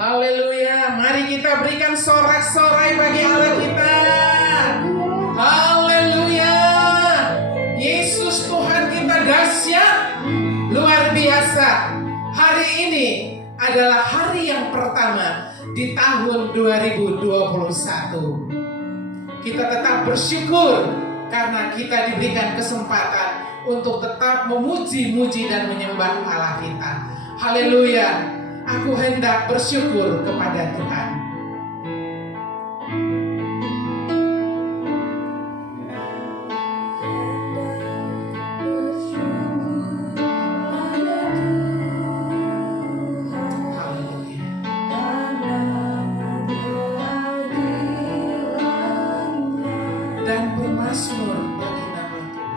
Haleluya. Mari kita berikan sorak-sorai bagi Allah kita. Haleluya. Yesus Tuhan kita dahsyat, luar biasa. Hari ini adalah hari yang pertama di tahun 2021. Kita tetap bersyukur karena kita diberikan kesempatan untuk tetap memuji-muji dan menyembah Allah kita. Haleluya. Aku hendak bersyukur kepada Tuhan. Dan bermazmur bagi nama Tuhan.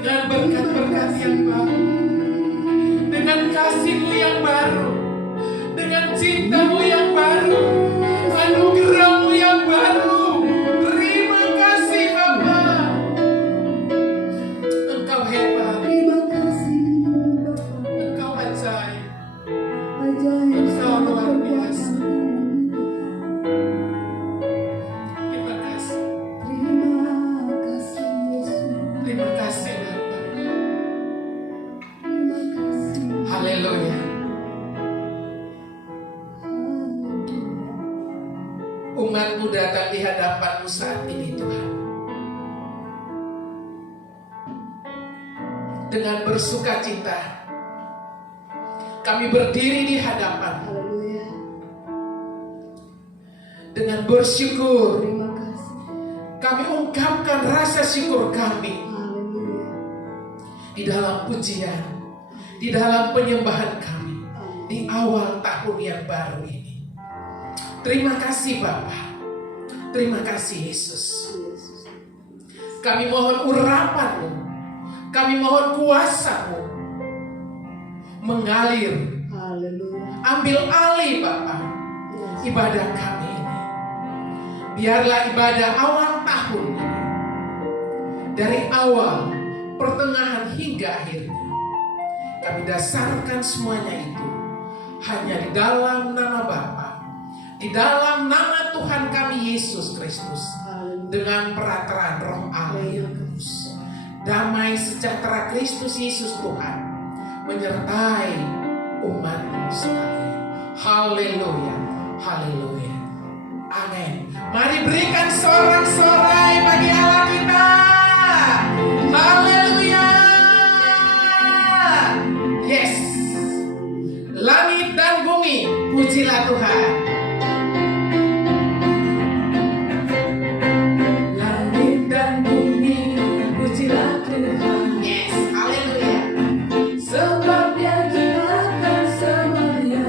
dengan berkat-berkat yang baru, dengan kasih-Mu yang baru, dengan cinta-Mu yang baru, anugerah-Mu yang baru. Terima kasih Bapa. Engkau hebat, Terima kasih Engkau ajaib, ajaib Engkau luar biasa. Terima kasih, Terima kasih Yesus. terima kasih Bapa. Terima kasih. Haleluya. Umat-Mu datang di hadapan-Mu saat ini Tuhan, dengan bersuka cita kami berdiri di hadapan Haleluya. dengan bersyukur. Terima kasih. Kami ungkapkan rasa syukur kami Haleluya. di dalam pujian, di dalam penyembahan kami di awal tahun yang baru ini. Terima kasih Bapa, terima kasih Yesus. Yesus. Kami mohon urapan-Mu, kami mohon kuasa-Mu mengalir, Haleluya. ambil alih Bapa Yes. ibadah kami ini. Biarlah ibadah awal tahun ini, dari awal, pertengahan hingga akhirnya, kami dasarkan semuanya itu hanya di dalam nama Bapa, di dalam nama Tuhan kami Yesus Kristus, Haleluya. dengan perateraan Roh Allah yang kudus. Damai sejahtera Kristus Yesus Tuhan menyertai umat-Mu sekalian. Haleluya, haleluya, amin. Mari berikan sorak-sorai bagi Allah kita. Haleluya. Yes. Langit dan bumi, pujilah Tuhan. Langit dan bumi, pujilah Tuhan. Yes, haleluya. Sebab Dia ciptakan semuanya.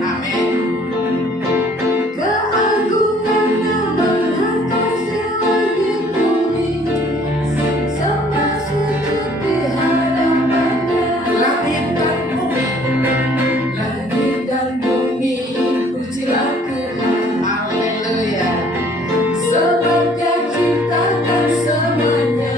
Amin. Keagungannya mengangkat langit bumi. Semua sujud di hadapannya. Langit dan bumi, Langit dan bumi, pujilah Tuhan. haleluya. Sebab Dia ciptakan semuanya.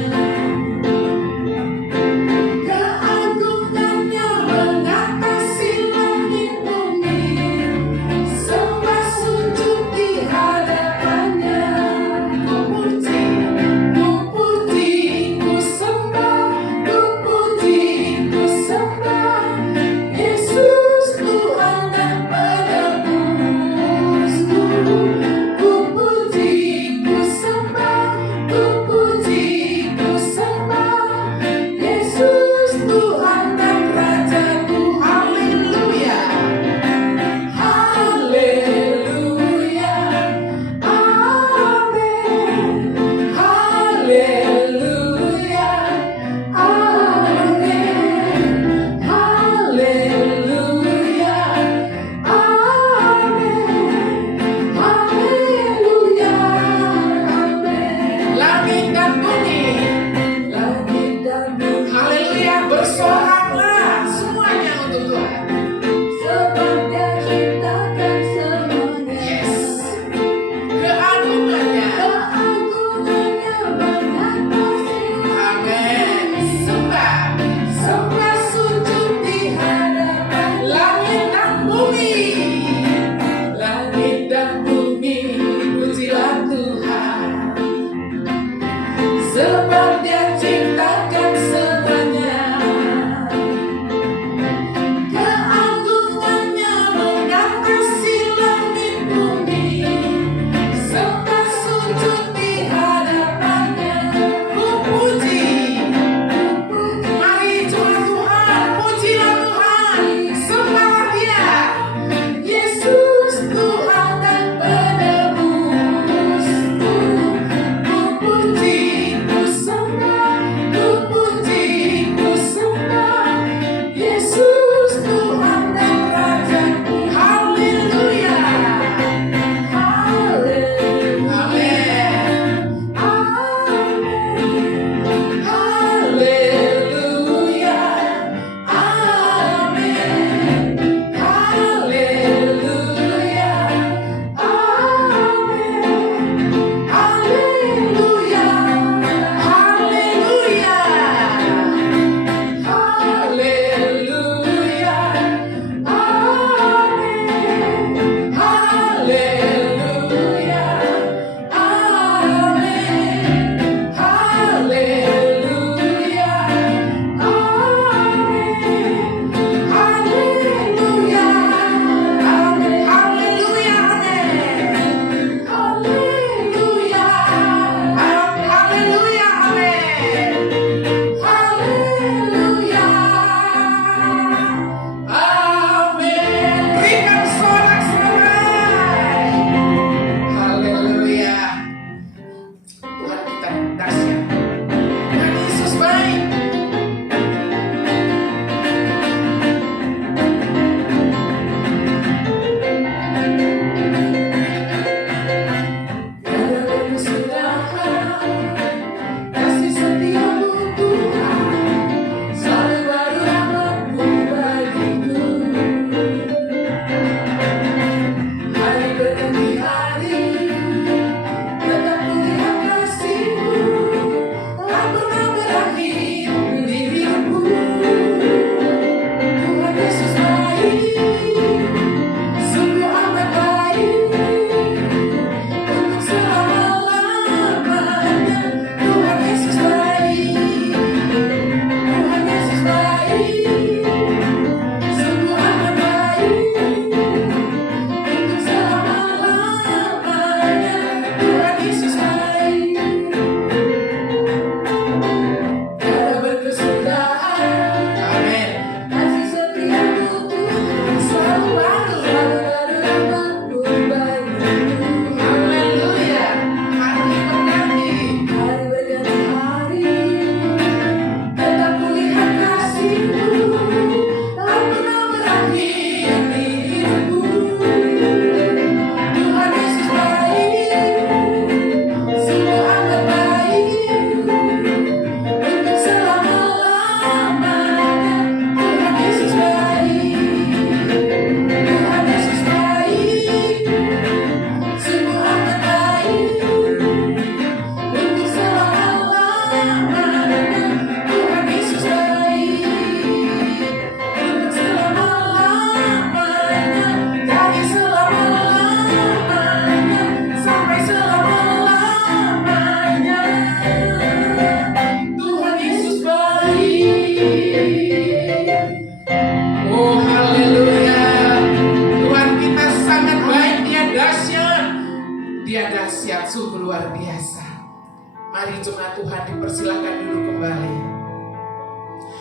Mari jemaat Tuhan dipersilakan duduk kembali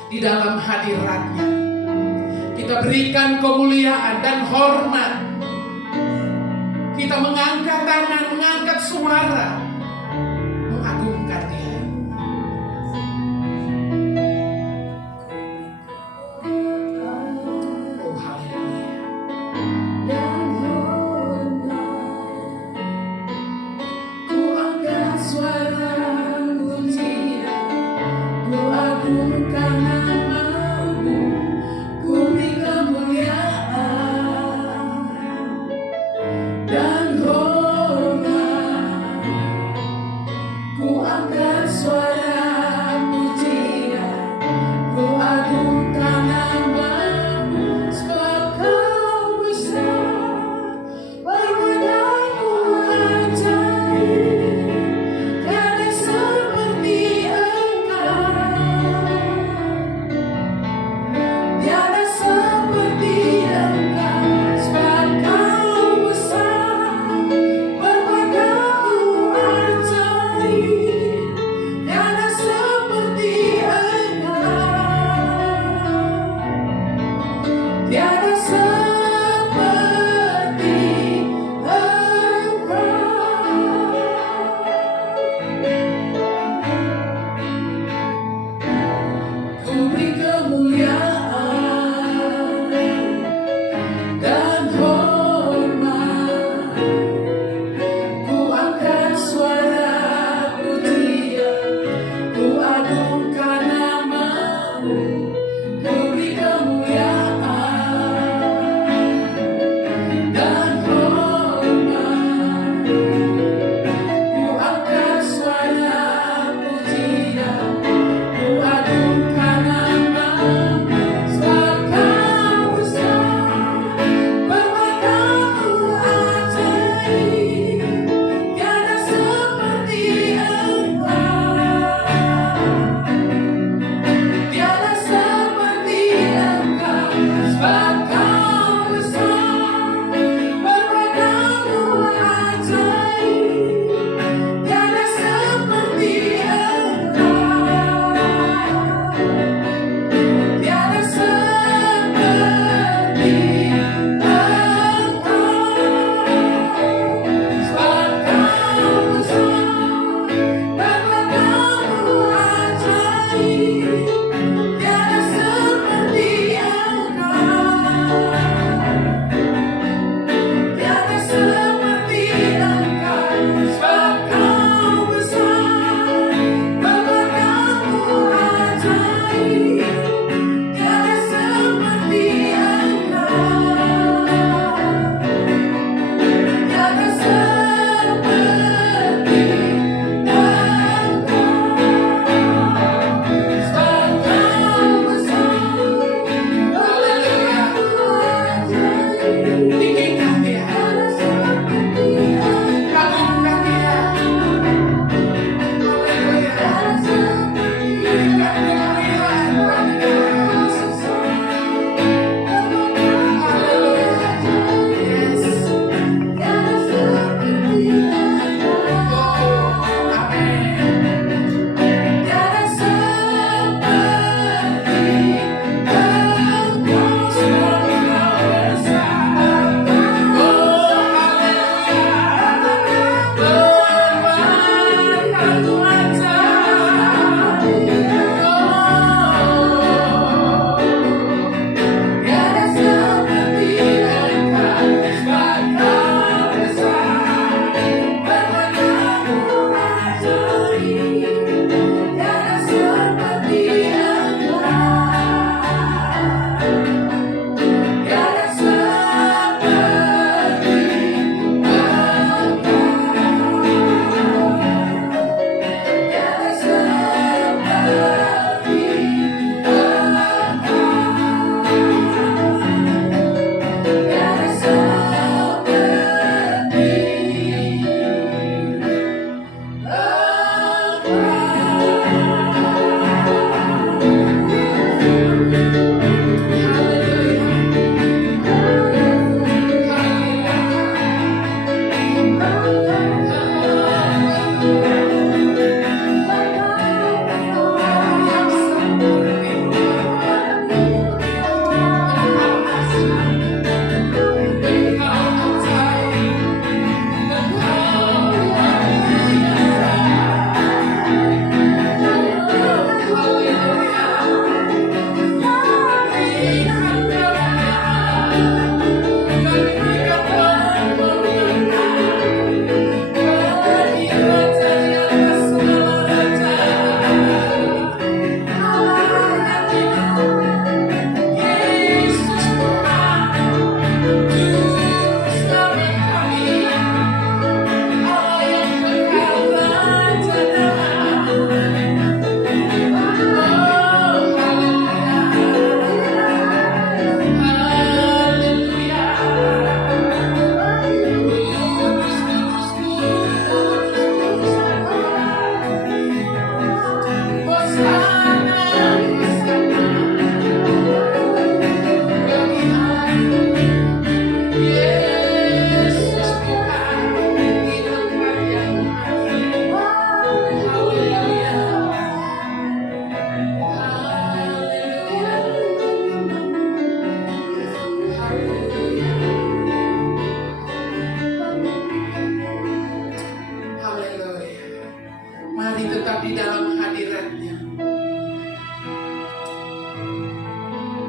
di dalam hadirat-Nya. Kita berikan kemuliaan dan hormat. Kita mengangkat tangan, mengangkat suara, mengagungkan Dia. Oh haleluya. dan hormat. Ku angkat suara pujian, ku agungkan nama-Mu, ku beri kemuliaan dan hormat.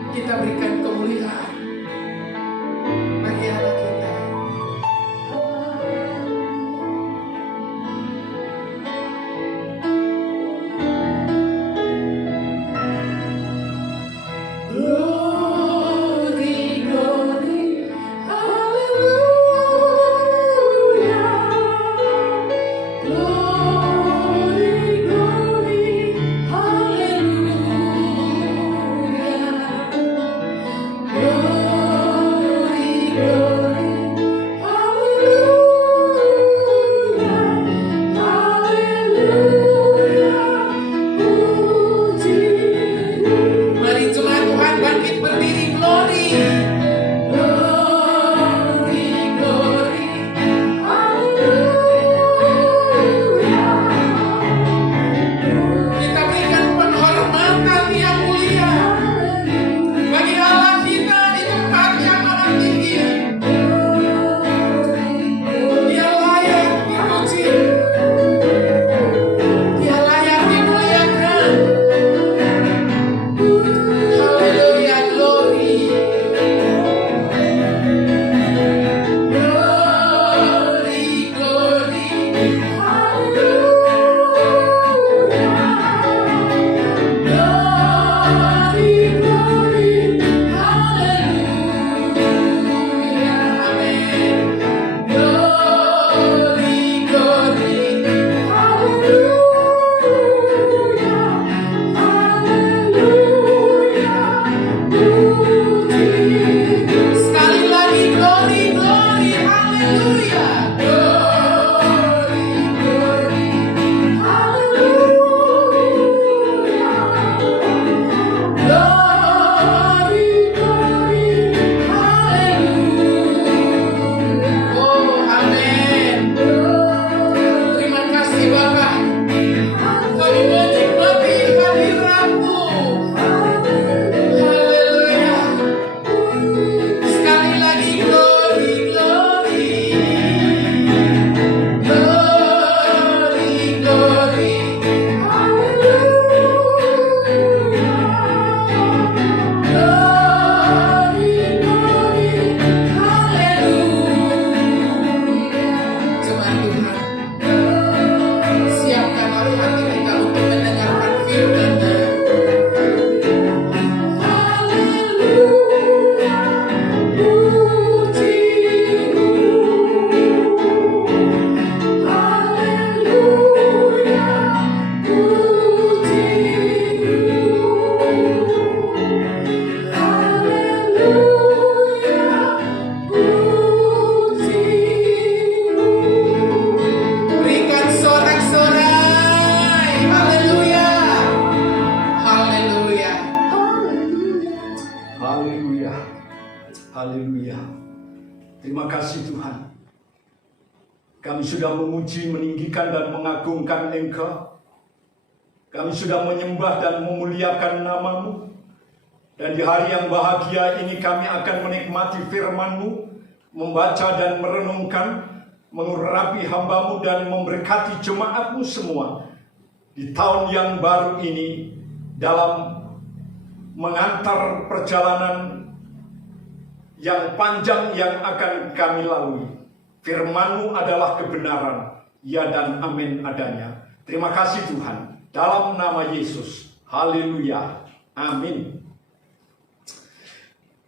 Kita berikan kemuliaan bagi Allah kita. Glory, glory, hallelujah. Glory, glory, hallelujah. Glory, glory, hallelujah. Puji. Mari jemaat Tuhan bangkit berdiri. Glory. Glory, glory, hallelujah. Kita berikan penghormatan yang mulia bagi Allah kita di tempat yang maha tinggi. Dia layak dipuji. Dia layak dimuliakan. Haleluya, glory. Glory, glory. Amen. Glory, glory. Sekali lagi glory, glory. Haleluya. Glory, glory. Oh, amin. Terima kasih Bapa. Kami menikmati hadirat-Mu. Haleluya. Sekali lagi glory, glory. Glory, glory. Jemaat Tuhan, siapkanlah hati kita untuk mendengarkan firman-Nya. Berikan sorak-sorai. Haleluya. Haleluya. Haleluya. Haleluya. Terima kasih Tuhan. Kami sudah memuji, meninggikan dan mengagungkan Engkau. Kami sudah menyembah dan memuliakan nama-Mu. Dan di hari yang bahagia ini kami akan menikmati firman-Mu, membaca dan merenungkan, mengurapi hamba-Mu dan memberkati jemaat-Mu semua di tahun yang baru ini dalam mengantar perjalanan yang panjang yang akan kami lalui. Firman-Mu adalah kebenaran, ya dan amin adanya. Terima kasih Tuhan, dalam nama Yesus. Haleluya, amin.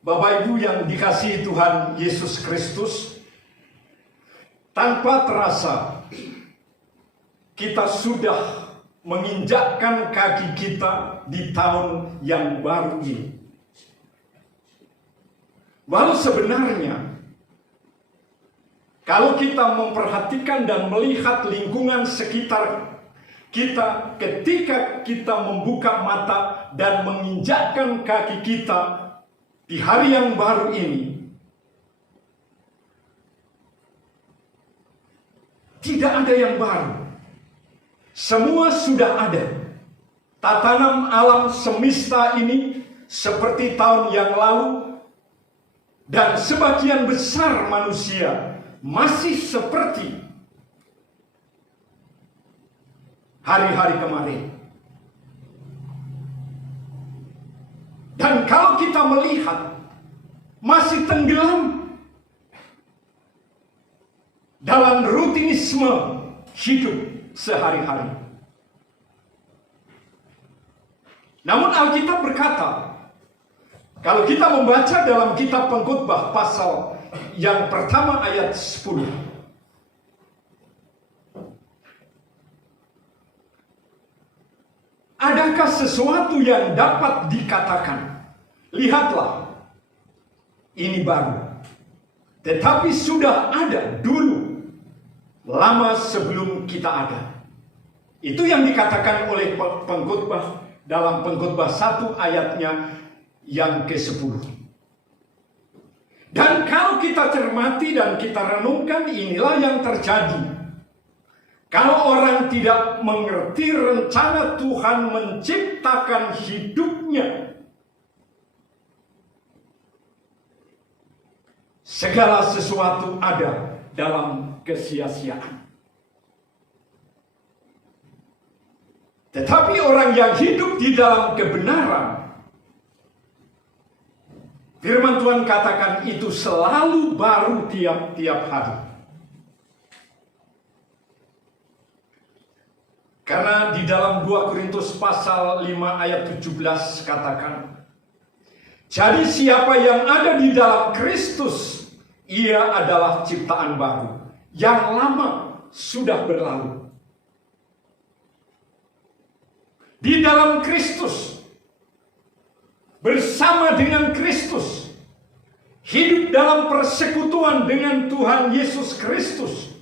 Bapak Ibu yang dikasihi Tuhan Yesus Kristus, tanpa terasa kita sudah menginjakkan kaki kita di tahun yang baru ini. Walau sebenarnya kalau kita memperhatikan dan melihat lingkungan sekitar kita ketika kita membuka mata dan menginjakkan kaki kita di hari yang baru ini, tidak ada yang baru. Semua sudah ada. Tatanan alam semesta ini seperti tahun yang lalu, dan sebagian besar manusia masih seperti hari-hari kemarin. Dan kalau kita melihat masih tenggelam dalam rutinisme hidup sehari-hari. Namun Alkitab berkata, kalau kita membaca dalam kitab Pengkhotbah pasal yang pertama ayat 10, adakah sesuatu yang dapat dikatakan, lihatlah, ini baru, tetapi sudah ada dulu, lama sebelum kita ada. Itu yang dikatakan oleh pengkhotbah dalam Pengkhotbah 1 ayatnya yang ke-10. Dan kalau kita cermati dan kita renungkan, inilah yang terjadi. Kalau orang tidak mengerti rencana Tuhan menciptakan hidupnya, segala sesuatu ada dalam kesia-siaan. Tetapi orang yang hidup di dalam kebenaran, firman Tuhan katakan itu selalu baru tiap-tiap hari. Karena di dalam 2 Korintus pasal 5 ayat 17 katakan, jadi siapa yang ada di dalam Kristus, ia adalah ciptaan baru. Yang lama sudah berlalu. Di dalam Kristus, bersama dengan Kristus, hidup dalam persekutuan dengan Tuhan Yesus Kristus,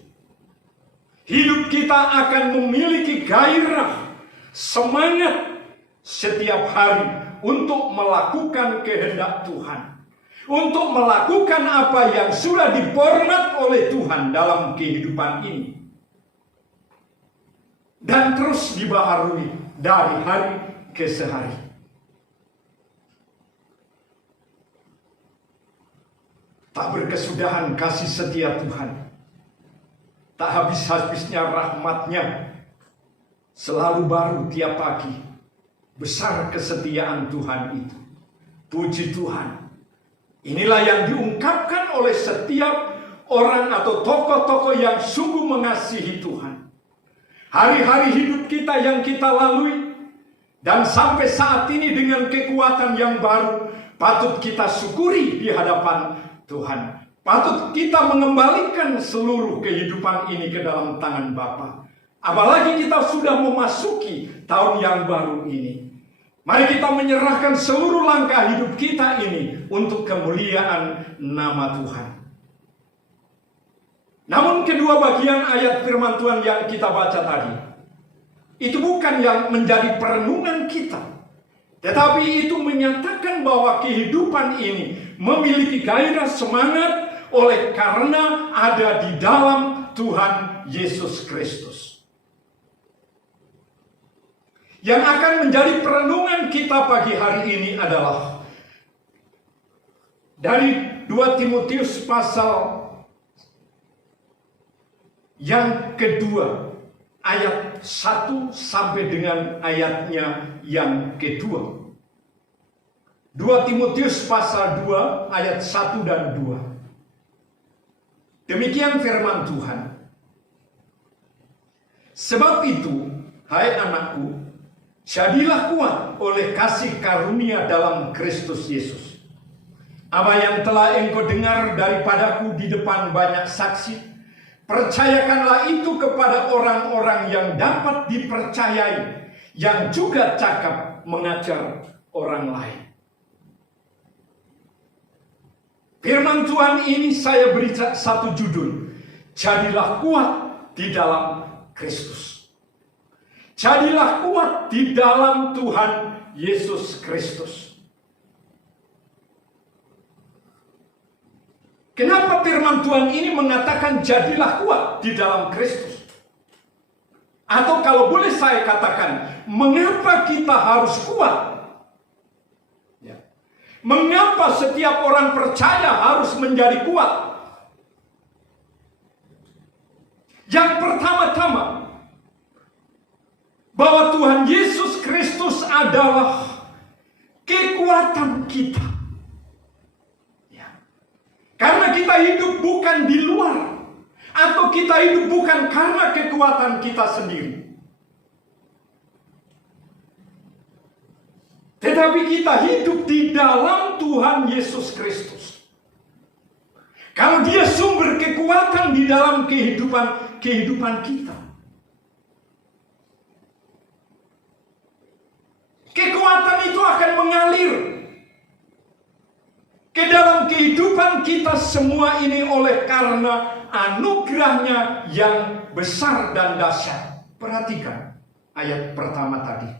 hidup kita akan memiliki gairah, semangat setiap hari untuk melakukan kehendak Tuhan, untuk melakukan apa yang sudah diformat oleh Tuhan dalam kehidupan ini, dan terus dibaharui dari hari ke hari. Tak berkesudahan kasih setia Tuhan, tak habis-habisnya rahmat-Nya, selalu baru tiap pagi. Besar kesetiaan Tuhan itu. Puji Tuhan. Inilah yang diungkapkan oleh setiap orang atau tokoh-tokoh yang sungguh mengasihi Tuhan. Hari-hari hidup kita yang kita lalui, dan sampai saat ini dengan kekuatan yang baru, patut kita syukuri di hadapan Tuhan. Patut kita mengembalikan seluruh kehidupan ini ke dalam tangan Bapa. Apalagi kita sudah memasuki tahun yang baru ini. Mari kita menyerahkan seluruh langkah hidup kita ini untuk kemuliaan nama Tuhan. Namun kedua bagian ayat firman Tuhan yang kita baca tadi, itu bukan yang menjadi perenungan kita, tetapi itu menyatakan bahwa kehidupan ini memiliki gairah semangat oleh karena ada di dalam Tuhan Yesus Kristus. Yang akan menjadi perenungan kita pagi hari ini adalah dari 2 Timotius pasal yang kedua, ayat 1 sampai dengan ayatnya yang kedua. 2 Timotius pasal 2 ayat 1 dan 2. Demikian firman Tuhan. Sebab itu, hai anakku, jadilah kuat oleh kasih karunia dalam Kristus Yesus. Apa yang telah engkau dengar daripadaku di depan banyak saksi, percayakanlah itu kepada orang-orang yang dapat dipercayai, yang juga cakap mengajar orang lain. Firman Tuhan ini saya beri satu judul, jadilah kuat di dalam Kristus. Jadilah kuat di dalam Tuhan Yesus Kristus. Kenapa firman Tuhan ini mengatakan jadilah kuat di dalam Kristus? Atau kalau boleh saya katakan, mengapa kita harus kuat? Ya. Mengapa setiap orang percaya harus menjadi kuat? Yang pertama-tama, bahwa Tuhan Yesus Kristus adalah kekuatan kita. Ya. Karena kita hidup bukan di luar, atau kita hidup bukan karena kekuatan kita sendiri, tetapi kita hidup di dalam Tuhan Yesus Kristus. Kalau Dia sumber kekuatan di dalam kehidupan kita, kekuatan itu akan mengalir ke dalam kehidupan kita semua ini oleh karena anugerahnya yang besar dan dahsyat. Perhatikan ayat pertama tadi.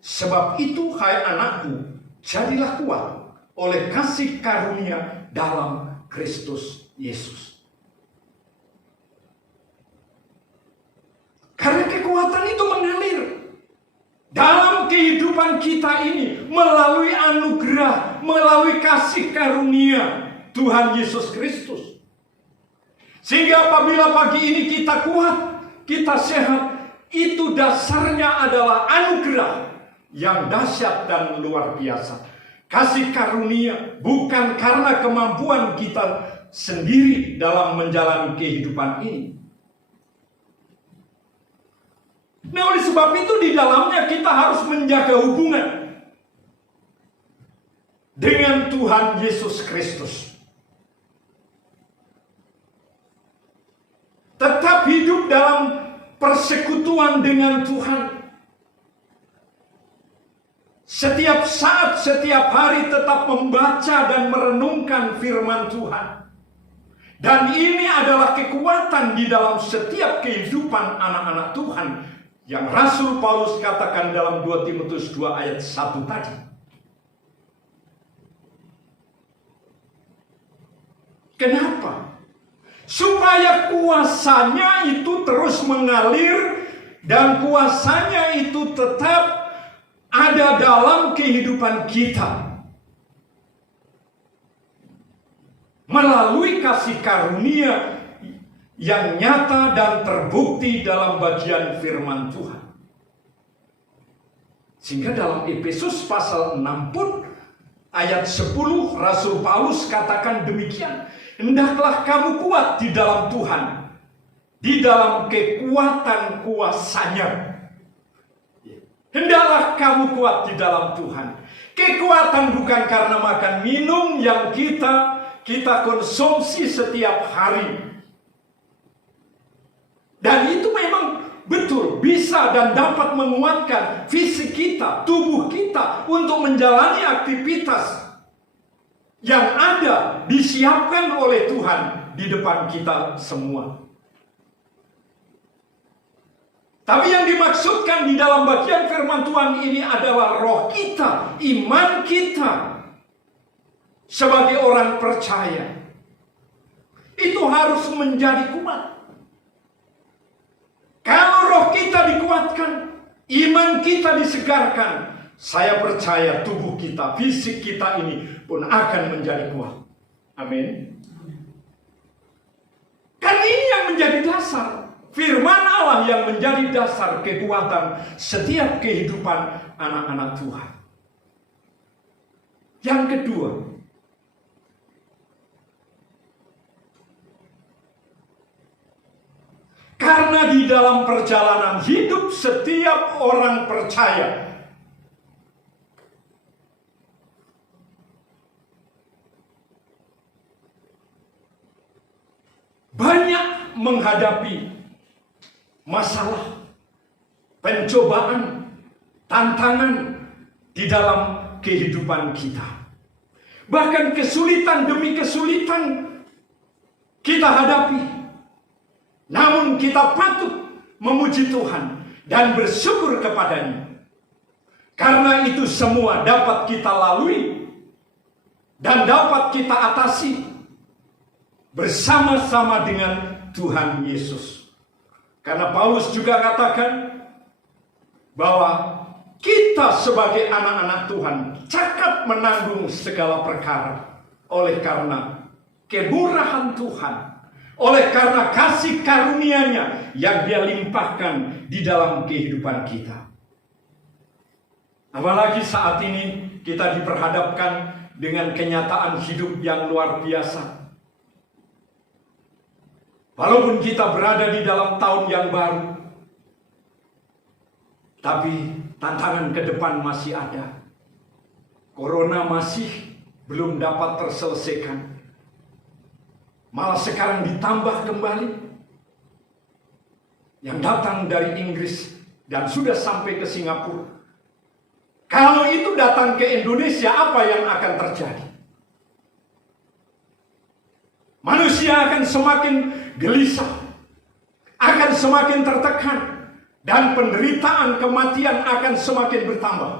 Sebab itu, hai anakku, jadilah kuat oleh kasih karunia dalam Kristus Yesus. Karena kekuatan itu mengalir dalam kehidupan kita ini melalui anugerah, melalui kasih karunia Tuhan Yesus Kristus. Sehingga apabila pagi ini kita kuat, kita sehat, itu dasarnya adalah anugerah yang dahsyat dan luar biasa. Kasih karunia bukan karena kemampuan kita sendiri dalam menjalani kehidupan ini. Nah, oleh sebab itu di dalamnya kita harus menjaga hubungan dengan Tuhan Yesus Kristus. Tetap hidup dalam persekutuan dengan Tuhan. Setiap saat, setiap hari tetap membaca dan merenungkan firman Tuhan. Dan ini adalah kekuatan di dalam setiap kehidupan anak-anak Tuhan yang Rasul Paulus katakan dalam 2 Timotius 2 ayat 1 tadi. Kenapa? Supaya kuasanya itu terus mengalir dan kuasanya itu tetap ada dalam kehidupan kita melalui kasih karunia yang nyata dan terbukti dalam bagian firman Tuhan. Sehingga dalam Efesus pasal 6 pun ayat 10 Rasul Paulus katakan demikian. Hendaklah kamu kuat di dalam Tuhan, di dalam kekuatan kuasanya. Hendaklah kamu kuat di dalam Tuhan. Kekuatan bukan karena makan minum yang kita konsumsi setiap hari. Dan itu memang betul bisa dan dapat menguatkan fisik kita, tubuh kita untuk menjalani aktivitas yang ada disiapkan oleh Tuhan di depan kita semua. Tapi yang dimaksudkan di dalam bagian firman Tuhan ini adalah roh kita, iman kita sebagai orang percaya. Itu harus menjadi kuat. Kalau roh kita dikuatkan, iman kita disegarkan, saya percaya tubuh kita, fisik kita ini pun akan menjadi kuat. Amin. Kan ini yang menjadi dasar. Firman Allah yang menjadi dasar kekuatan setiap kehidupan anak-anak Tuhan. Yang kedua, karena di dalam perjalanan hidup setiap orang percaya banyak menghadapi masalah, pencobaan, tantangan di dalam kehidupan kita. Bahkan kesulitan demi kesulitan kita hadapi. Namun kita patut memuji Tuhan dan bersyukur kepadanya. Karena itu semua dapat kita lalui dan dapat kita atasi bersama-sama dengan Tuhan Yesus. Karena Paulus juga katakan bahwa kita sebagai anak-anak Tuhan cakap menanggung segala perkara oleh karena kemurahan Tuhan, oleh karena kasih karunia-Nya yang Dia limpahkan di dalam kehidupan kita. Apalagi saat ini kita diperhadapkan dengan kenyataan hidup yang luar biasa. Walaupun kita berada di dalam tahun yang baru, tapi tantangan ke depan masih ada. Corona masih belum dapat terselesaikan. Malah sekarang ditambah kembali. Yang datang dari Inggris dan sudah sampai ke Singapura. Kalau itu datang ke Indonesia, apa yang akan terjadi? Manusia akan semakin gelisah, akan semakin tertekan, dan penderitaan kematian akan semakin bertambah.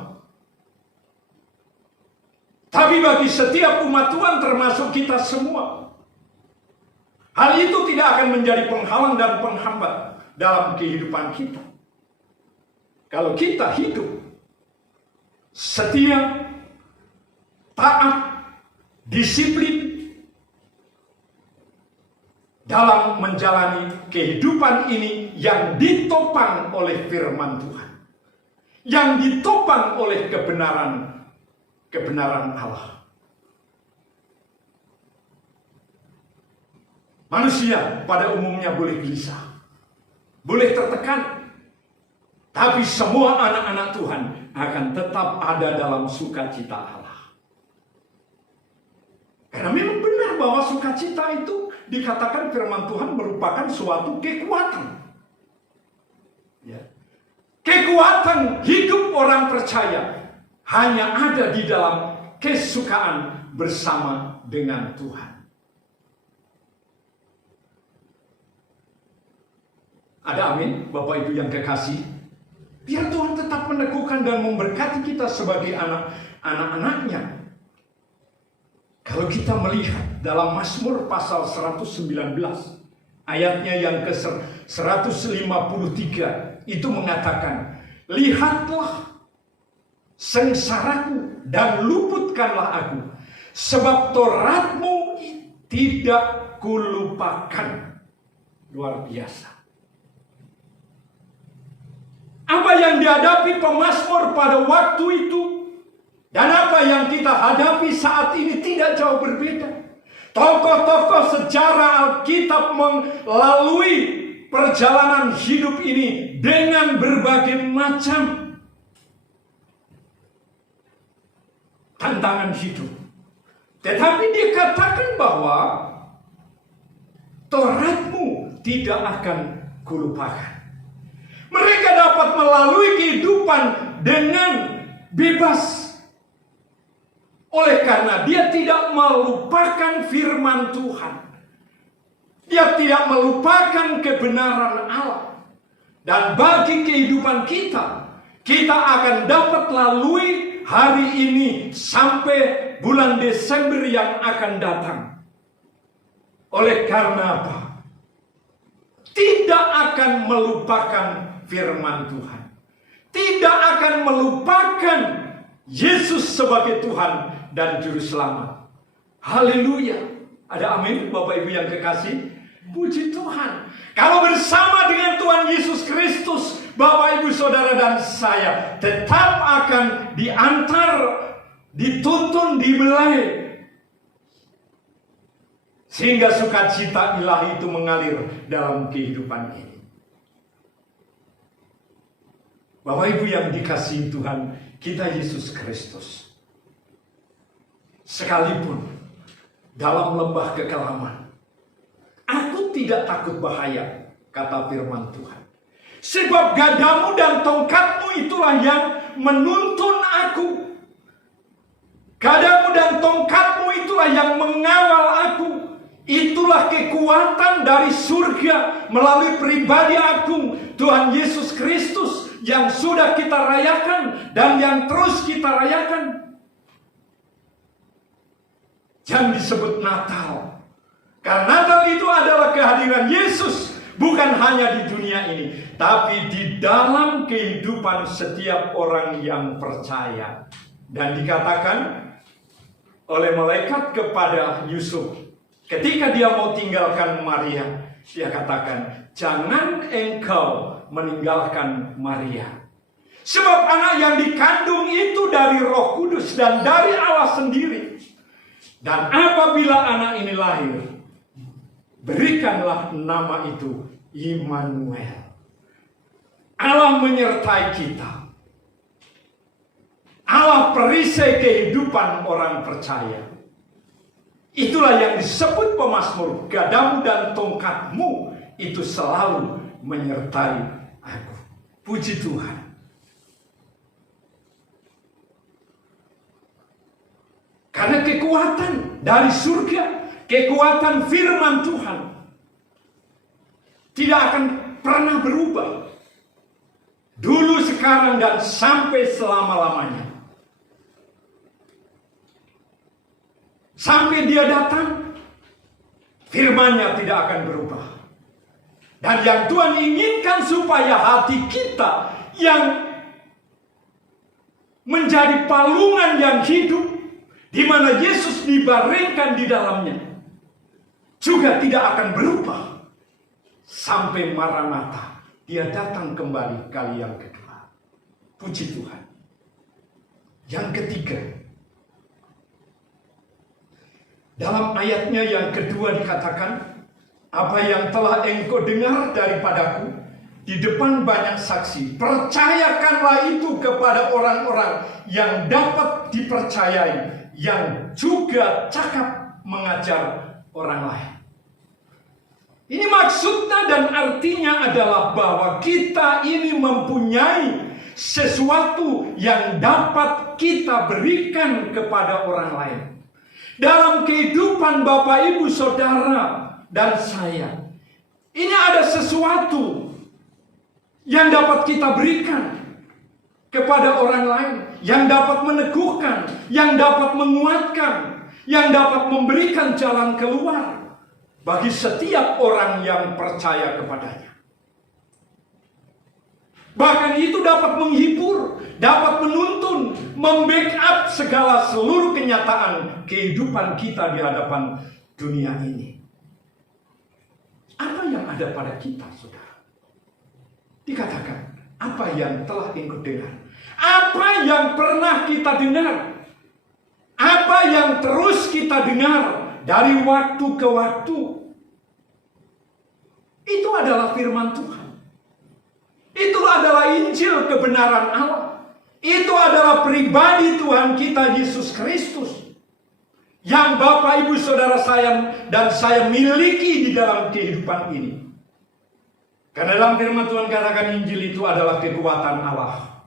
Tapi bagi setiap umat Tuhan termasuk kita semua, hal itu tidak akan menjadi penghalang dan penghambat dalam kehidupan kita. Kalau kita hidup setia, taat, disiplin dalam menjalani kehidupan ini yang ditopang oleh firman Tuhan, yang ditopang oleh kebenaran Allah. Manusia pada umumnya boleh gelisah, boleh tertekan, tapi semua anak-anak Tuhan akan tetap ada dalam sukacita Allah. Karena memang benar bahwa sukacita itu dikatakan firman Tuhan merupakan suatu kekuatan. Ya. Kekuatan hidup orang percaya hanya ada di dalam kesukaan bersama dengan Tuhan. Ada amin, Bapak Ibu yang kekasih. Biar Tuhan tetap meneguhkan dan memberkati kita sebagai anak-anaknya. Kalau kita melihat dalam Mazmur pasal 119, ayatnya yang ke-153, itu mengatakan, lihatlah sengsaraku dan luputkanlah aku, sebab Tauratmu tidak kulupakan. Luar biasa. Apa yang dihadapi pemazmur pada waktu itu dan apa yang kita hadapi saat ini tidak jauh berbeda. Tokoh-tokoh sejarah Alkitab melalui perjalanan hidup ini dengan berbagai macam tantangan hidup. Tetapi dikatakan bahwa Tauratmu tidak akan kulupakan. Mereka dapat melalui kehidupan dengan bebas. Oleh karena dia tidak melupakan firman Tuhan. Dia tidak melupakan kebenaran Allah. Dan bagi kehidupan kita, kita akan dapat lalui hari ini sampai bulan Desember yang akan datang. Oleh karena apa? Tidak akan melupakan firman Tuhan. Tidak akan melupakan Yesus sebagai Tuhan dan Juru Selamat. Haleluya. Ada amin, Bapak Ibu yang kekasih? Puji Tuhan. Kalau bersama dengan Tuhan Yesus Kristus, Bapak Ibu Saudara dan saya tetap akan diantar, dituntun, dibelai, sehingga sukacita ilahi itu mengalir dalam kehidupan ini. Bapak Ibu yang dikasihi Tuhan kita Yesus Kristus, sekalipun dalam lembah kekelaman, aku tidak takut bahaya, kata firman Tuhan. Sebab gadamu dan tongkatmu itulah yang menuntun aku. Gadamu dan tongkatmu itulah yang mengawal aku. Itulah kekuatan dari surga melalui pribadi agung Tuhan Yesus Kristus yang sudah kita rayakan dan yang terus kita rayakan. Yang disebut Natal. Karena Natal itu adalah kehadiran Yesus, bukan hanya di dunia ini, tapi di dalam kehidupan setiap orang yang percaya. Dan dikatakan oleh malaikat kepada Yusuf, ketika dia mau tinggalkan Maria, dia katakan, jangan engkau meninggalkan Maria. Sebab anak yang dikandung itu dari Roh Kudus dan dari Allah sendiri. Dan apabila anak ini lahir, berikanlah nama itu Immanuel. Allah menyertai kita. Allah perisai kehidupan orang percaya. Itulah yang disebut pemazmur, gadamu dan tongkatmu itu selalu menyertai aku. Puji Tuhan. Karena kekuatan dari surga, kekuatan firman Tuhan tidak akan pernah berubah. Dulu, sekarang, dan sampai selama-lamanya. Sampai dia datang, firman-Nya tidak akan berubah. Dan yang Tuhan inginkan supaya hati kita yang menjadi palungan yang hidup, di mana Yesus dibaringkan di dalamnya, juga tidak akan berubah sampai Maranatha, dia datang kembali kali yang kedua. Puji Tuhan. Yang ketiga, dalam ayatnya yang kedua dikatakan, apa yang telah engkau dengar daripadaku di depan banyak saksi, percayakanlah itu kepada orang-orang yang dapat dipercayai, yang juga cakap mengajar orang lain. Ini maksudnya dan artinya adalah bahwa kita ini mempunyai sesuatu yang dapat kita berikan kepada orang lain. Dalam kehidupan Bapak, Ibu, Saudara, dan saya, ini ada sesuatu yang dapat kita berikan kepada orang lain, yang dapat meneguhkan, yang dapat menguatkan, yang dapat memberikan jalan keluar bagi setiap orang yang percaya kepadanya. Bahkan itu dapat menghibur, dapat menuntun, membackup segala seluruh kenyataan kehidupan kita di hadapan dunia ini. Apa yang ada pada kita, saudara? Dikatakan, apa yang telah engkau dengar? Apa yang pernah kita dengar? Apa yang terus kita dengar dari waktu ke waktu? Itu adalah firman Tuhan. Itu adalah Injil kebenaran Allah. Itu adalah pribadi Tuhan kita Yesus Kristus, yang Bapak, Ibu, Saudara saya dan saya miliki di dalam kehidupan ini. Karena dalam firman Tuhan katakan Injil itu adalah kekuatan Allah.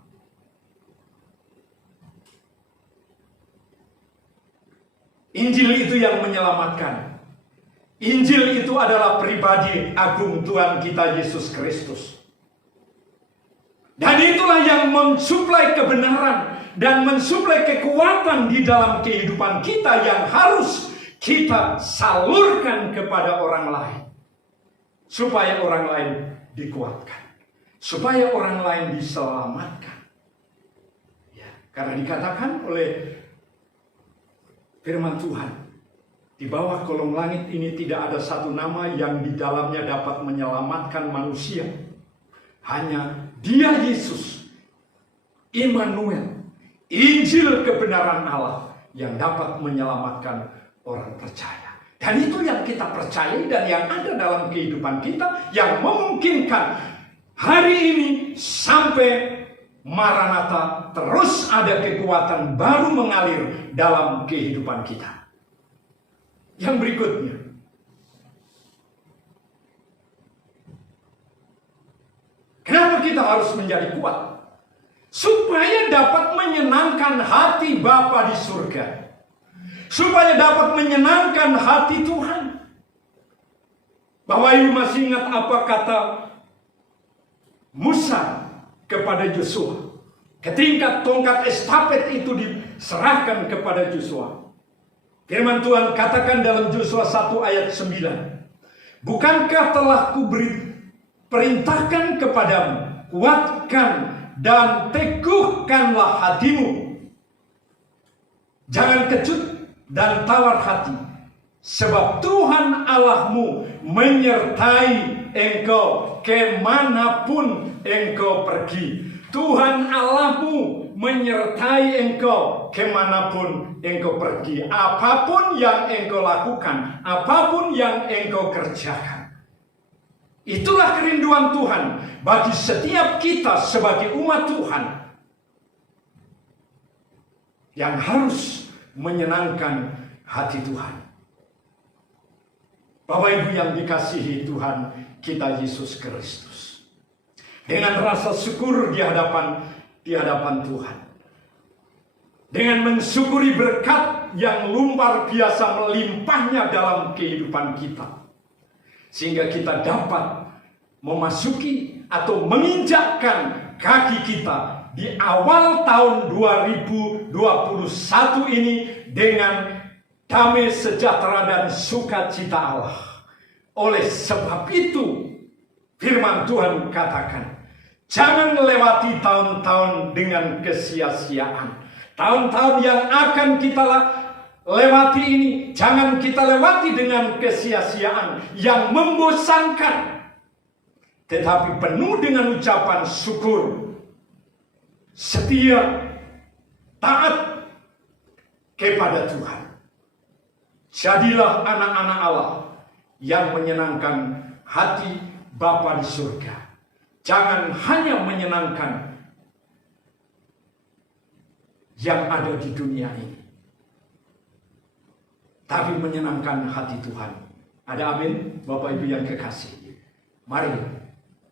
Injil itu yang menyelamatkan. Injil itu adalah pribadi agung Tuhan kita Yesus Kristus. Dan itulah yang mensuplai kebenaran dan mensuplai kekuatan di dalam kehidupan kita yang harus kita salurkan kepada orang lain. Supaya orang lain dikuatkan. Supaya orang lain diselamatkan. Ya, karena dikatakan oleh firman Tuhan, di bawah kolong langit ini tidak ada satu nama yang di dalamnya dapat menyelamatkan manusia. Hanya Dia Yesus, Immanuel, Injil kebenaran Allah yang dapat menyelamatkan orang percaya. Dan itu yang kita percayai dan yang ada dalam kehidupan kita, yang memungkinkan hari ini sampai Maranatha terus ada kekuatan baru mengalir dalam kehidupan kita. Yang berikutnya, kenapa kita harus menjadi kuat? Supaya dapat menyenangkan hati Bapa di surga. Supaya dapat menyenangkan hati Tuhan. Bapak Ibu masih ingat apa kata Musa kepada Yosua ketika tongkat estafet itu diserahkan kepada Yosua? Firman Tuhan katakan dalam Yosua 1 ayat 9. Bukankah telah kuberi perintahkan kepadamu, kuatkan dan teguhkanlah hatimu. Jangan kecut dan tawar hati, sebab Tuhan Allahmu menyertai engkau kemanapun engkau pergi. Tuhan Allahmu menyertai engkau kemanapun engkau pergi. Apapun yang engkau lakukan, apapun yang engkau kerjakan. Itulah kerinduan Tuhan bagi setiap kita sebagai umat Tuhan yang harus menyenangkan hati Tuhan. Bapak Ibu yang dikasihi Tuhan kita Yesus Kristus, dengan rasa syukur di hadapan Tuhan, dengan mensyukuri berkat yang luar biasa melimpahnya dalam kehidupan kita, sehingga kita dapat memasuki atau menginjakkan kaki kita di awal tahun 2021 ini dengan damai sejahtera dan sukacita Allah. Oleh sebab itu, firman Tuhan katakan, jangan lewati tahun-tahun dengan kesia-siaan. Tahun-tahun yang akan kita lewati ini, jangan kita lewati dengan kesia-siaan yang membosankan, tetapi penuh dengan ucapan syukur, setia, taat kepada Tuhan. Jadilah anak-anak Allah yang menyenangkan hati Bapa di surga. Jangan hanya menyenangkan yang ada di dunia ini, tapi menyenangkan hati Tuhan. Ada amin, Bapak Ibu yang kekasih. Mari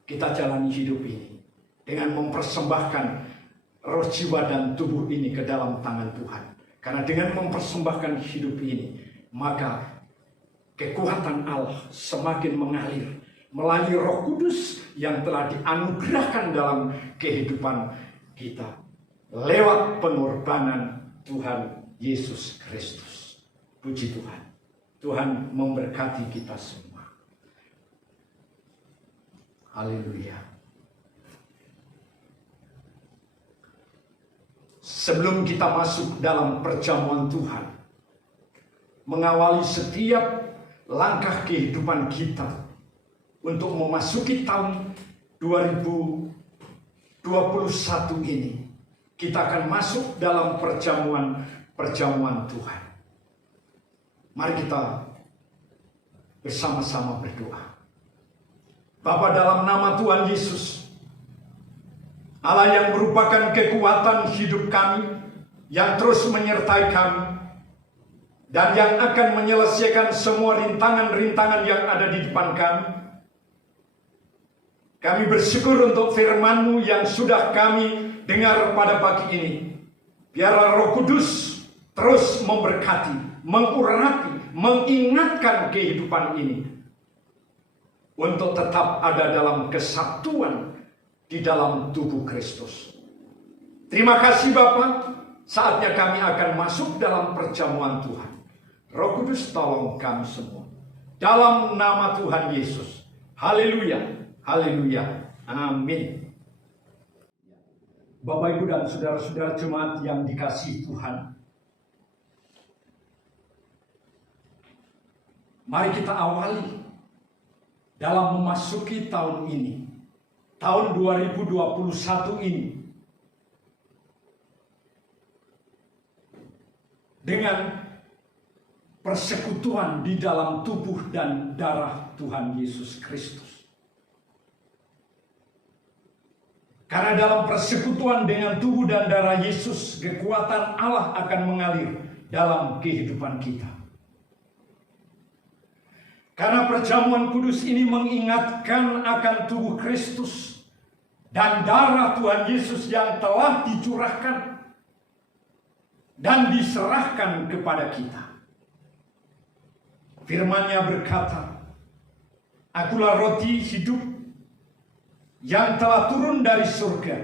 kita jalani hidup ini dengan mempersembahkan roh, jiwa, dan tubuh ini ke dalam tangan Tuhan. Karena dengan mempersembahkan hidup ini, maka kekuatan Allah semakin mengalir melalui Roh Kudus yang telah dianugerahkan dalam kehidupan kita lewat pengorbanan Tuhan Yesus Kristus. Puji Tuhan. Tuhan memberkati kita semua. Haleluya. Sebelum kita masuk dalam perjamuan Tuhan, mengawali setiap langkah kehidupan kita untuk memasuki tahun 2021 ini, kita akan masuk dalam perjamuan Tuhan. Mari kita bersama-sama berdoa. Bapa, dalam nama Tuhan Yesus, Allah yang merupakan kekuatan hidup kami, yang terus menyertai kami, dan yang akan menyelesaikan semua rintangan-rintangan yang ada di depan kami. Kami bersyukur untuk firman-Mu yang sudah kami dengar pada pagi ini. Biarlah Roh Kudus terus memberkati, mengurapi, mengingatkan kehidupan ini untuk tetap ada dalam kesatuan di dalam tubuh Kristus. Terima kasih Bapa, saatnya kami akan masuk dalam perjamuan Tuhan. Roh Kudus tolong kami semua. Dalam nama Tuhan Yesus. Haleluya. Haleluya. Amin. Bapak, Ibu, dan saudara-saudara jemaat yang dikasihi Tuhan, mari kita awali dalam memasuki tahun ini, tahun 2021 ini, dengan persekutuan di dalam tubuh dan darah Tuhan Yesus Kristus. Karena dalam persekutuan dengan tubuh dan darah Yesus, kekuatan Allah akan mengalir dalam kehidupan kita. Karena perjamuan kudus ini mengingatkan akan tubuh Kristus dan darah Tuhan Yesus yang telah dicurahkan dan diserahkan kepada kita. Firman-Nya berkata, "Akulah roti hidup yang telah turun dari surga.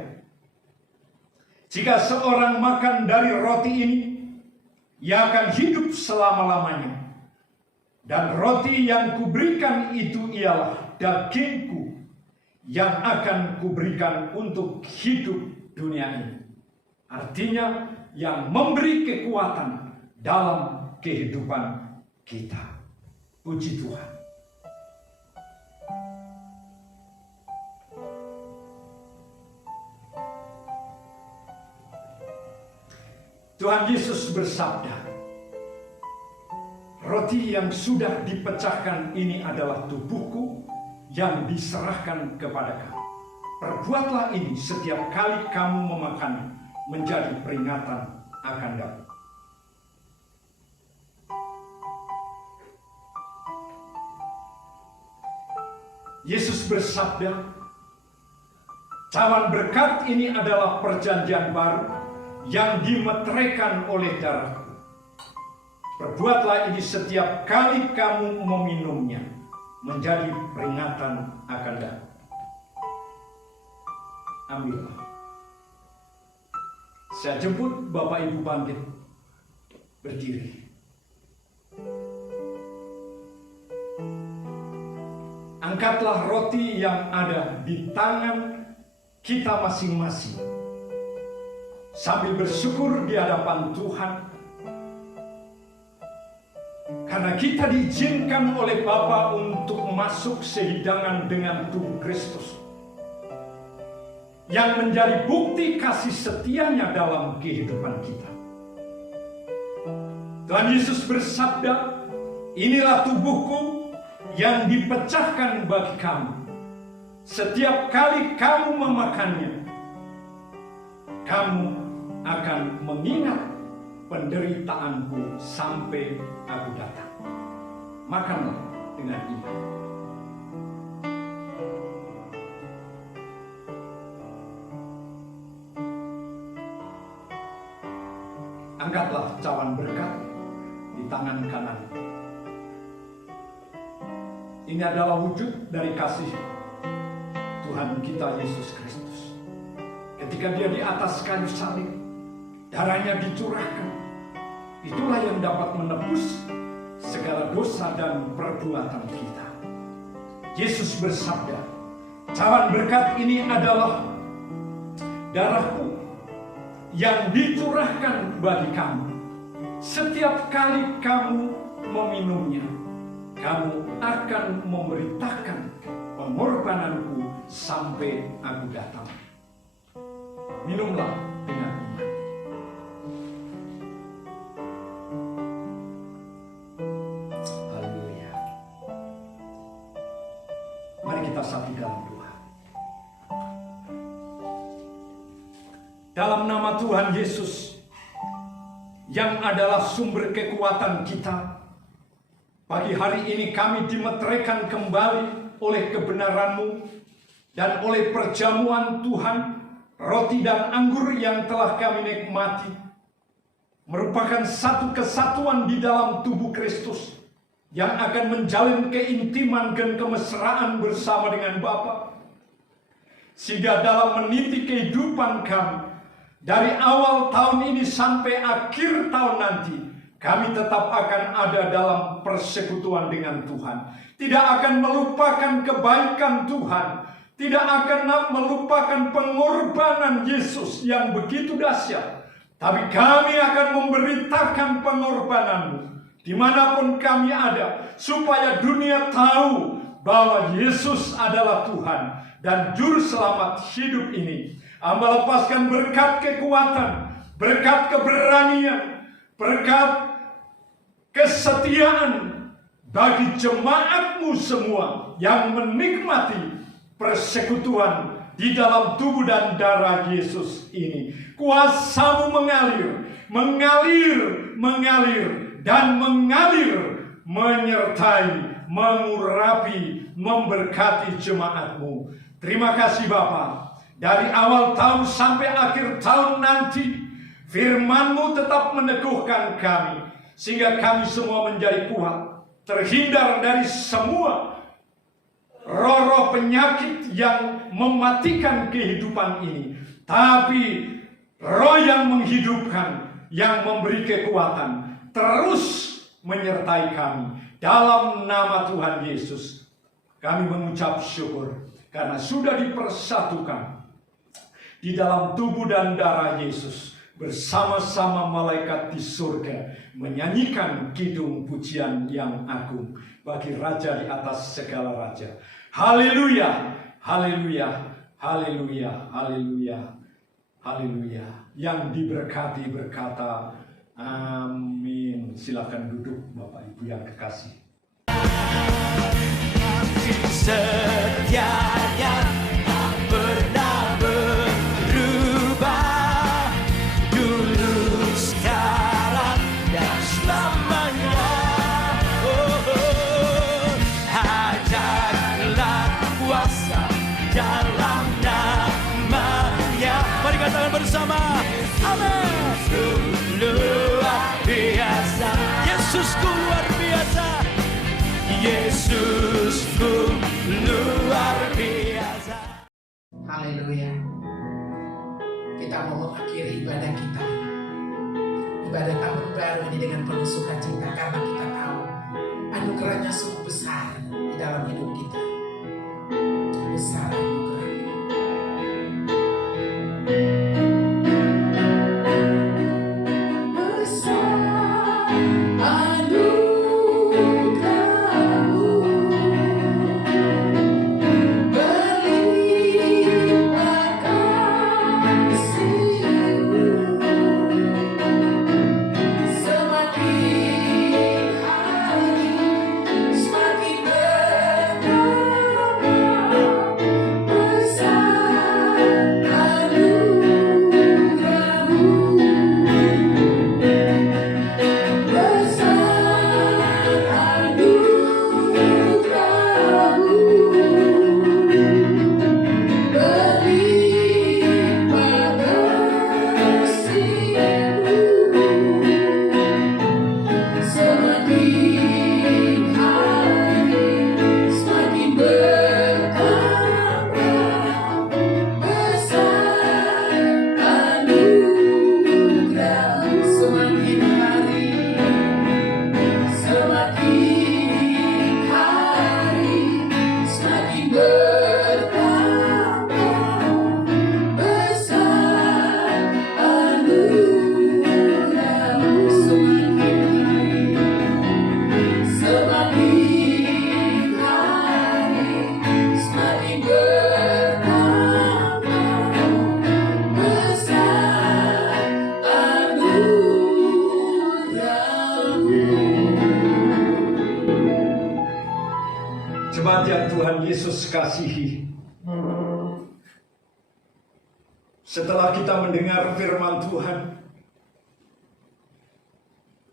Jika seorang makan dari roti ini, ia akan hidup selama-lamanya. Dan roti yang kuberikan itu ialah dagingku yang akan kuberikan untuk hidup dunia ini." Artinya yang memberi kekuatan dalam kehidupan kita. Puji Tuhan. Tuhan Yesus bersabda, roti yang sudah dipecahkan ini adalah tubuhku yang diserahkan kepada kamu. Perbuatlah ini setiap kali kamu memakannya, menjadi peringatan akan aku. Yesus bersabda, cawan berkat ini adalah perjanjian baru yang dimeteraikan oleh darahku. Perbuatlah ini setiap kali kamu meminumnya, menjadi peringatan akan aku. Ambillah. Saya jemput Bapak Ibu Pandit berdiri. Angkatlah roti yang ada di tangan kita masing-masing, sambil bersyukur di hadapan Tuhan, karena kita diizinkan oleh Bapa untuk masuk sehidangan dengan tubuh Kristus, yang menjadi bukti kasih setianya dalam kehidupan kita. Tuhan Yesus bersabda, inilah tubuhku yang dipecahkan bagi kamu. Setiap kali kamu memakannya, kamu akan mengingat penderitaanku sampai aku datang. Makanlah dengan iman. Angkatlah cawan berkat di tangan kanan. Ini adalah wujud dari kasih Tuhan kita Yesus Kristus. Ketika dia di atas kayu salib, darahnya dicurahkan. Itulah yang dapat menebus segala dosa dan perbuatan kita. Yesus bersabda, cawan berkat ini adalah darahku yang dicurahkan bagi kamu. Setiap kali kamu meminumnya, kamu akan memberitakan pengorbananku sampai aku datang. Minumlah dengan iman. Haleluya. Mari kita satu dalam doa. Dalam nama Tuhan Yesus, yang adalah sumber kekuatan kita, pagi hari ini kami dimeteraikan kembali oleh kebenaran-Mu dan oleh perjamuan Tuhan. Roti dan anggur yang telah kami nikmati merupakan satu kesatuan di dalam tubuh Kristus yang akan menjalin keintiman dan kemesraan bersama dengan Bapa. Sehingga dalam meniti kehidupan kami, dari awal tahun ini sampai akhir tahun nanti, kami tetap akan ada dalam persekutuan dengan Tuhan. Tidak akan melupakan kebaikan Tuhan. Tidak akan melupakan pengorbanan Yesus yang begitu dahsyat. Tapi kami akan memberitakan pengorbanan-Mu dimanapun kami ada, supaya dunia tahu bahwa Yesus adalah Tuhan dan Juru Selamat hidup ini. Hamba lepaskan berkat kekuatan, berkat keberanian, berkat kesetiaan bagi jemaat-Mu semua yang menikmati persekutuan di dalam tubuh dan darah Yesus ini. Kuasa-Mu mengalir, dan mengalir, menyertai, mengurapi, memberkati jemaat-Mu. Terima kasih Bapa. Dari awal tahun sampai akhir tahun nanti, firman-Mu tetap meneguhkan kami, sehingga kami semua menjadi kuat, terhindar dari semua roh-roh penyakit yang mematikan kehidupan ini. Tapi roh yang menghidupkan, yang memberi kekuatan, terus menyertai kami. Dalam nama Tuhan Yesus, kami mengucap syukur karena sudah dipersatukan di dalam tubuh dan darah Yesus, bersama-sama malaikat di surga menyanyikan kidung pujian yang agung bagi Raja di atas segala raja. Haleluya, haleluya, haleluya, haleluya, Haleluya. Yang diberkati berkata, amin. Silakan duduk Bapak Ibu yang kekasih. Setianya tak pernah berubah, dulu, sekarang, dan selamanya. Hajarlah kuasa dalam namanya. Mari katakan bersama, amin. Luar biasa, Yesusku luar biasa, Yesusku luar biasa. Haleluya. Kita mau mengakhiri ibadah kita, ibadah tahun baru ini dengan penuh sukacita, karena kita tahu anugerahnya sungguh besar di dalam hidup kita. Besar anugerahnya. Besar anugerahmu, berlimpah kasih-Mu, semakin hari semakin bertambah. Besar anugerahmu, Jemaat yang Tuhan Yesus kasihi, setelah kita mendengar firman Tuhan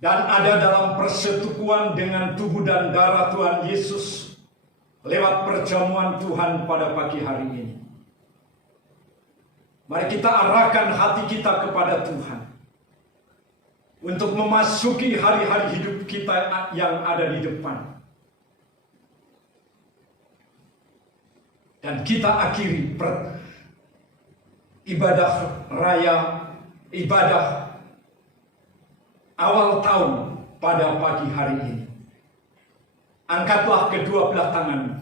dan ada dalam persekutuan dengan tubuh dan darah Tuhan Yesus lewat perjamuan Tuhan pada pagi hari ini, mari kita arahkan hati kita kepada Tuhan untuk memasuki hari-hari hidup kita yang ada di depan. Dan kita akhiri ibadah raya, ibadah awal tahun pada pagi hari ini. Angkatlah kedua belah tanganmu.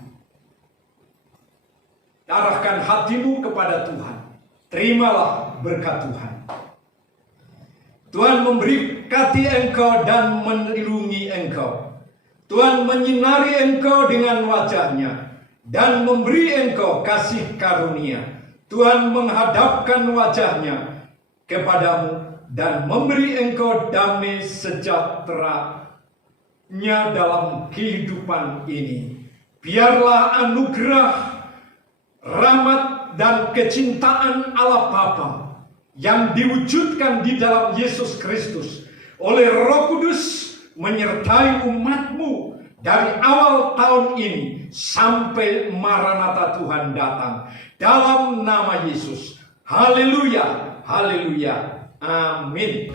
Arahkan hatimu kepada Tuhan. Terimalah berkat Tuhan. Tuhan memberkati engkau dan melindungi engkau. Tuhan menyinari engkau dengan wajah-Nya dan memberi engkau kasih karunia. Tuhan menghadapkan wajah-Nya kepadamu dan memberi engkau damai sejahtera-Nya dalam kehidupan ini. Biarlah anugerah, rahmat dan kecintaan Allah Bapa yang diwujudkan di dalam Yesus Kristus oleh Roh Kudus menyertai umatmu dari awal tahun ini sampai Maranatha Tuhan datang. Dalam nama Yesus. Haleluya, haleluya, amin.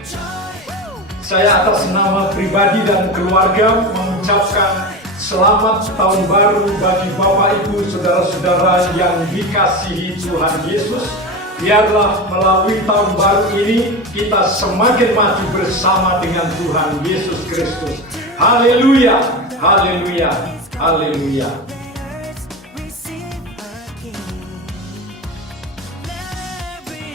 Saya atas nama pribadi dan keluarga mengucapkan selamat tahun baru bagi Bapak Ibu saudara-saudara yang dikasihi Tuhan Yesus. Biarlah melalui tahun baru ini kita semakin maju bersama dengan Tuhan Yesus Kristus. Haleluya, haleluya, haleluya.